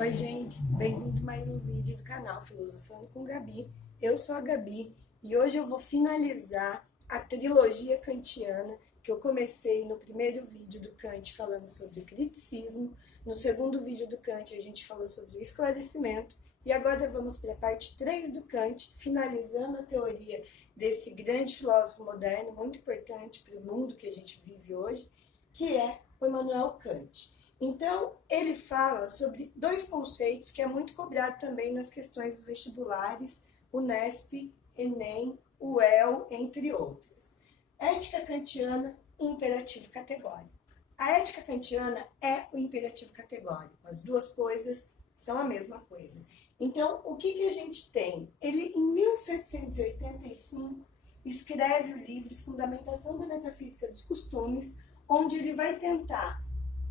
Oi, gente, bem-vindo a mais um vídeo do canal Filosofando com Gabi. Eu sou a Gabi e hoje eu vou finalizar a trilogia kantiana que eu comecei no primeiro vídeo do Kant falando sobre o criticismo, no segundo vídeo do Kant a gente falou sobre o esclarecimento e agora vamos para a parte 3 do Kant, finalizando a teoria desse grande filósofo moderno, muito importante para o mundo que a gente vive hoje, que é o Immanuel Kant. Então, ele fala sobre dois conceitos que é muito cobrado também nas questões dos vestibulares, Unesp, Enem, UEL, entre outras. Ética kantiana e imperativo categórico. A ética kantiana é o imperativo categórico. As duas coisas são a mesma coisa. Então, o que a gente tem? Ele, em 1785, escreve o livro Fundamentação da Metafísica dos Costumes, onde ele vai tentar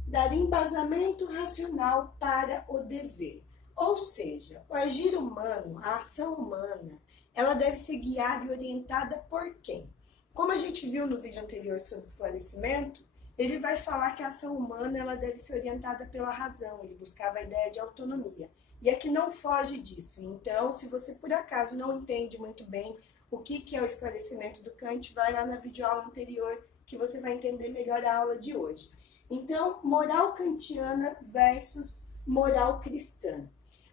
dar embasamento racional para o dever. Ou seja, o agir humano, a ação humana, ela deve ser guiada e orientada por quem? Como a gente viu no vídeo anterior sobre esclarecimento, ele vai falar que a ação humana ela deve ser orientada pela razão, ele buscava a ideia de autonomia. E aqui não foge disso. Então, se você por acaso não entende muito bem o que é o esclarecimento do Kant, vai lá na videoaula anterior que você vai entender melhor a aula de hoje. Então, moral kantiana versus moral cristã.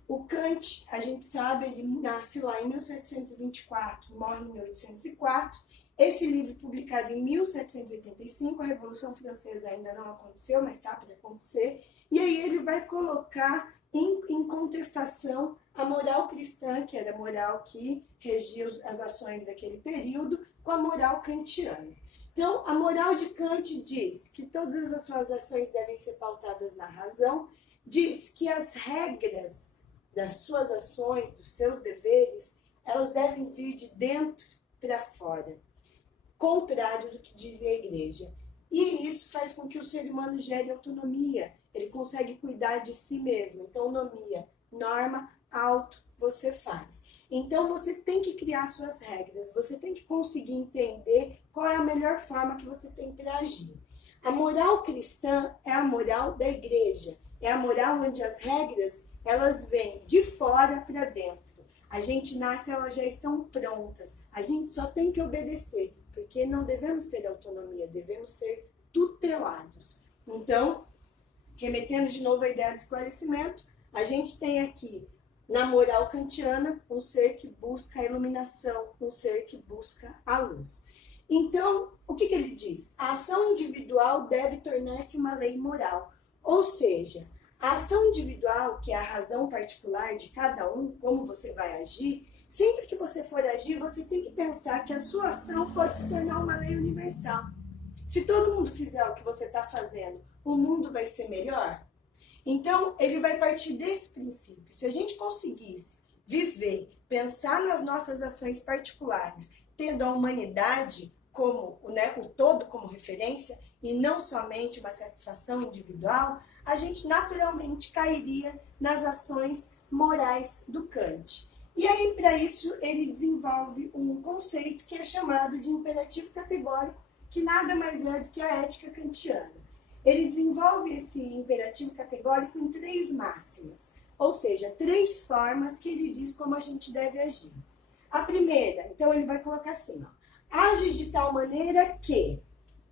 O Kant, a gente sabe, ele nasce lá em 1724, morre em 1804. Esse livro publicado em 1785, a Revolução Francesa ainda não aconteceu, mas está para acontecer. E aí ele vai colocar em contestação a moral cristã, que era a moral que regia as ações daquele período, com a moral kantiana. Então, a moral de Kant diz que todas as suas ações devem ser pautadas na razão, diz que as regras das suas ações, dos seus deveres, elas devem vir de dentro para fora, contrário do que diz a igreja. E isso faz com que o ser humano gere autonomia, ele consegue cuidar de si mesmo. Então, autonomia, norma, auto, você faz. Então, você tem que criar suas regras, você tem que conseguir entender qual é a melhor forma que você tem para agir. A moral cristã é a moral da igreja, é a moral onde as regras, elas vêm de fora para dentro. A gente nasce, elas já estão prontas, a gente só tem que obedecer, porque não devemos ter autonomia, devemos ser tutelados. Então, remetendo de novo à ideia de esclarecimento, a gente tem aqui na moral kantiana, um ser que busca a iluminação, um ser que busca a luz. Então, o que ele diz? A ação individual deve tornar-se uma lei moral. Ou seja, a ação individual, que é a razão particular de cada um, como você vai agir, sempre que você for agir, você tem que pensar que a sua ação pode se tornar uma lei universal. Se todo mundo fizer o que você está fazendo, o mundo vai ser melhor? Então, ele vai partir desse princípio. Se a gente conseguisse viver, pensar nas nossas ações particulares, tendo a humanidade como o todo como referência e não somente uma satisfação individual, a gente naturalmente cairia nas ações morais do Kant. E aí, para isso, ele desenvolve um conceito que é chamado de imperativo categórico, que nada mais é do que a ética kantiana. Ele desenvolve esse imperativo categórico em 3 máximas, ou seja, 3 formas que ele diz como a gente deve agir. A primeira, então ele vai colocar assim, age de tal maneira que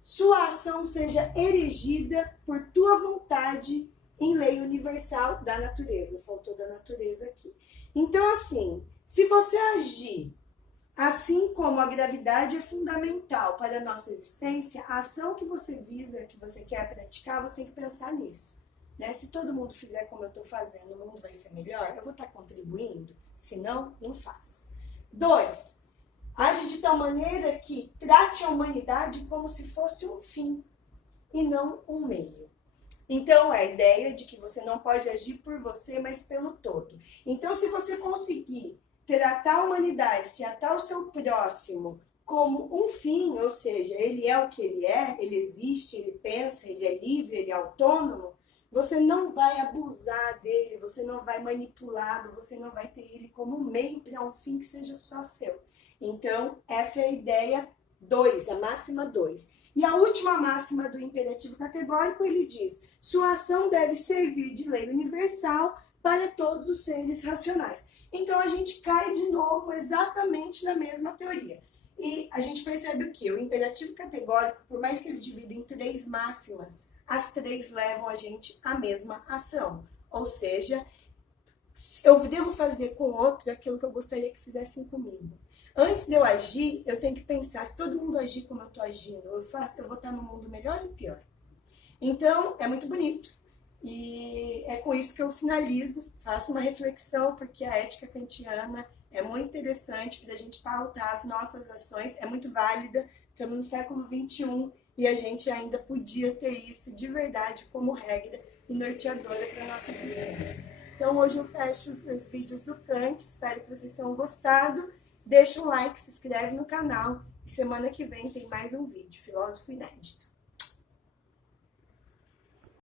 sua ação seja erigida por tua vontade em lei universal da natureza. Faltou da natureza aqui. Então, assim, se você agir assim como a gravidade é fundamental para a nossa existência, a ação que você visa, que você quer praticar, você tem que pensar nisso. Né? Se todo mundo fizer como eu estou fazendo, o mundo vai ser melhor? Eu vou estar contribuindo? Se não, não faz. 2. Age de tal maneira que trate a humanidade como se fosse um fim e não um meio. Então, é a ideia de que você não pode agir por você, mas pelo todo. Então, se você conseguir tratar a humanidade, tratar o seu próximo como um fim, ou seja, ele é o que ele existe, ele pensa, ele é livre, ele é autônomo, você não vai abusar dele, você não vai manipulá-lo, você não vai ter ele como um meio para um fim que seja só seu. Então, essa é a ideia 2, a máxima 2. E a última máxima do imperativo categórico, ele diz, sua ação deve servir de lei universal para todos os seres racionais. Então a gente cai de novo exatamente na mesma teoria. E a gente percebe o quê? O imperativo categórico, por mais que ele divida em 3 máximas, as 3 levam a gente à mesma ação. Ou seja, eu devo fazer com o outro aquilo que eu gostaria que fizessem comigo. Antes de eu agir, eu tenho que pensar, se todo mundo agir como eu estou agindo, eu vou estar no mundo melhor ou pior? Então, é muito bonito. E é com isso que eu finalizo, faço uma reflexão, porque a ética kantiana é muito interessante para a gente pautar as nossas ações, é muito válida, estamos no século XXI e a gente ainda podia ter isso de verdade como regra e norteadora para a nossa existência. Então hoje eu fecho os vídeos do Kant, espero que vocês tenham gostado, deixa um like, se inscreve no canal e semana que vem tem mais um vídeo, Filósofo Inédito.